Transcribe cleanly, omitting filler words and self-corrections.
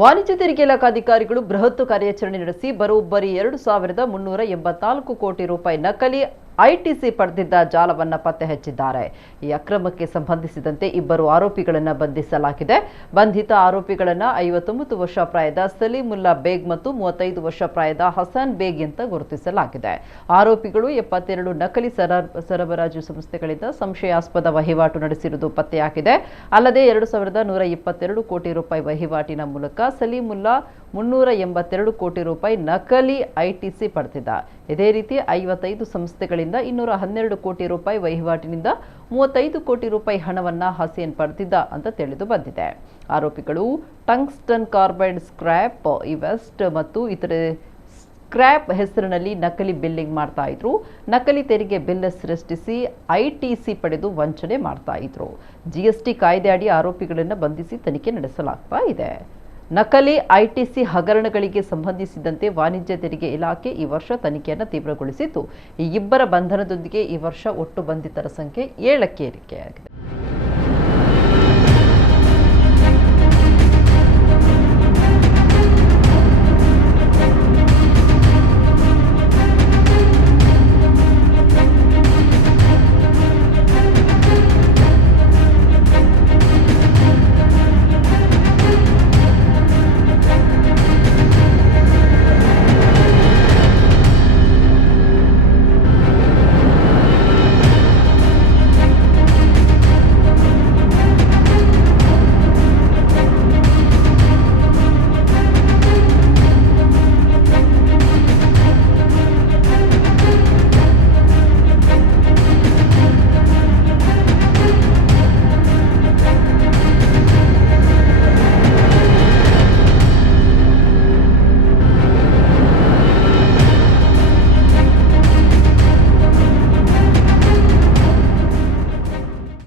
ವಾಣಿಜ್ಯ ತೆರಿಗೆ ಇಲಾಖಾಧಿಕಾರಿಗಳು ಬೃಹತ್ ಕಾರ್ಯಾಚರಣೆ ನಡೆಸಿ ಬರೋಬ್ಬರಿ 2,384 ಕೋಟಿ ರೂಪಾಯಿ ನಕಲಿ ಐಟಿಸಿ ಪಡೆದಿದ್ದ ಜಾಲವನ್ನು ಪತ್ತೆ ಹಚ್ಚಿದ್ದಾರೆ. ಈ ಅಕ್ರಮಕ್ಕೆ ಸಂಬಂಧಿಸಿದಂತೆ ಇಬ್ಬರು ಆರೋಪಿಗಳನ್ನು ಬಂಧಿಸಲಾಗಿದೆ. ಬಂಧಿತ ಆರೋಪಿಗಳನ್ನು 59 ವರ್ಷ ಪ್ರಾಯದ ಸಲೀಮುಲ್ಲಾ ಬೇಗ್ ಮತ್ತು 35 ವರ್ಷ ಪ್ರಾಯದ ಹಸನ್ ಬೇಗ್ ಅಂತ ಗುರುತಿಸಲಾಗಿದೆ. ಆರೋಪಿಗಳು 72 ನಕಲಿ ಸರಬರಾಜು ಸಂಸ್ಥೆಗಳಿಂದ ಸಂಶಯಾಸ್ಪದ ವಹಿವಾಟು ನಡೆಸಿರುವುದು ಪತ್ತೆಯಾಗಿದೆ. ಅಲ್ಲದೆ 2,122 ಕೋಟಿ ರೂಪಾಯಿ ವಹಿವಾಟಿನ ಮೂಲಕ ಸಲೀಮುಲ್ಲಾ 382 ಕೋಟಿ ರೂಪಾಯಿ ನಕಲಿ ಐಟಿಸಿ ಪಡೆದಿದ್ದ. ಇದೇ ರೀತಿ 55 ಸಂಸ್ಥೆಗಳಿಂದ 212 ಕೋಟಿ ರೂಪಾಯಿ ವಹಿವಾಟಿನಿಂದ 35 ಕೋಟಿ ರೂಪಾಯಿ ಹಣವನ್ನು ಹಸೀನ್ ಪಡೆದಿದ್ದ ಅಂತ ತಿಳಿದು ಬಂದಿದೆ. ಆರೋಪಿಗಳು ಟಂಗ್ಸ್ಟನ್ ಕಾರ್ಬೈಡ್ ಸ್ಕ್ರ್ಯಾಪ್ ಇವೆಸ್ಟ್ ಮತ್ತು ಇತರೆ ಸ್ಕ್ರ್ಯಾಪ್ ಹೆಸರಿನಲ್ಲಿ ನಕಲಿ ಬಿಲ್ಲಿಂಗ್ ಮಾಡ್ತಾ ಇದ್ರು. ನಕಲಿ ತೆರಿಗೆ ಬಿಲ್ ಸೃಷ್ಟಿಸಿ ಐಟಿಸಿ ಪಡೆದು ವಂಚನೆ ಮಾಡ್ತಾ ಇದ್ರು. ಜಿಎಸ್ಟಿ ಕಾಯ್ದೆ ಅಡಿ ಆರೋಪಿಗಳನ್ನು ಬಂಧಿಸಿ ತನಿಖೆ ನಡೆಸಲಾಗ್ತಾ ಇದೆ. ನಕಲಿ ಐಟಿಸಿ ಹಗರಣಗಳಿಗೆ ಸಂಬಂಧಿಸಿದಂತೆ ವಾಣಿಜ್ಯ ತೆರಿಗೆ ಇಲಾಖೆ ಈ ವರ್ಷ ತನಿಖೆಯನ್ನು ತೀವ್ರಗೊಳಿಸಿದ್ದು, ಈ ಇಬ್ಬರ ಬಂಧನದೊಂದಿಗೆ ಈ ವರ್ಷ ಒಟ್ಟು ಬಂಧಿತರ ಸಂಖ್ಯೆ 7ಕ್ಕೆ ಏರಿಕೆಯಾಗಿದೆ.